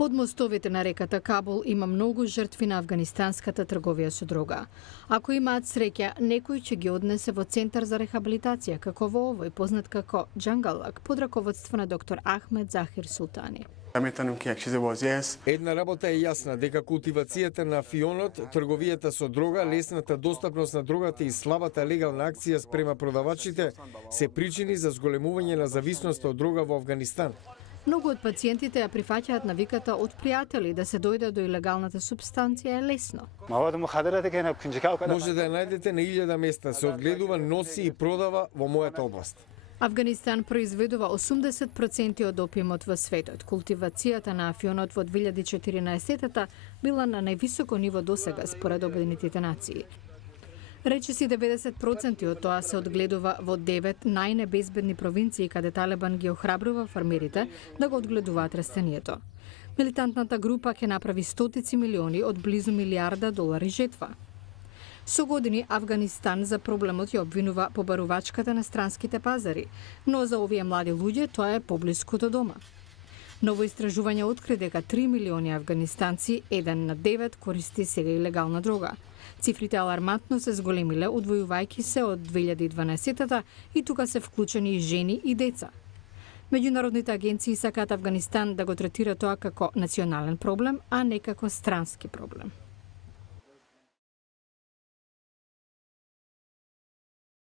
Под мостовите на реката Кабул има многу жртви на афганистанската трговија со дрога. Ако имаат среќа, некој ќе ги однесе во центар за рехабилитација, како во овој познат како Джангалак, под раководство на доктор Ахмед Захир Султани. Една работа е јасна, дека култивацијата на фионот, трговијата со дрога, лесната достапност на дрогата и слабата легална акција спрема продавачите се причини за зголемување на зависноста од дрога во Авганистан. Многу од пациентите ја прифаќаат навиката од пријатели да се дојде до илегалната субстанција е лесно. Може да ја најдете на 1000 места, се одгледува, носи и продава во мојата област. Афганистан произведува 80% од опиумот во светот. Култивацијата на фионот во 2014-та била на највисоко ниво досега според Обединетите нации. Речиси 90% од тоа се одгледува во 9 најнебезбедни провинции каде Талибан ги охрабрува фармерите да го одгледуваат растението. Милитантната група ќе направи стотици милиони од близу $1,000,000,000 жетва. Со години Авганистан за проблемот ја обвинува побарувачката на странските пазари, но за овие млади луѓе тоа е поблиску до дома. Ново истражување откри дека 3 милиони афганистанци, 1 на 9, користи сега илегална дрога. Цифрите алармантно се зголемиле, удвојувајќи се од 2012-та и тука се вклучени и жени и деца. Меѓународните агенции сакаат Авганистан да го третира тоа како национален проблем, а не како странски проблем.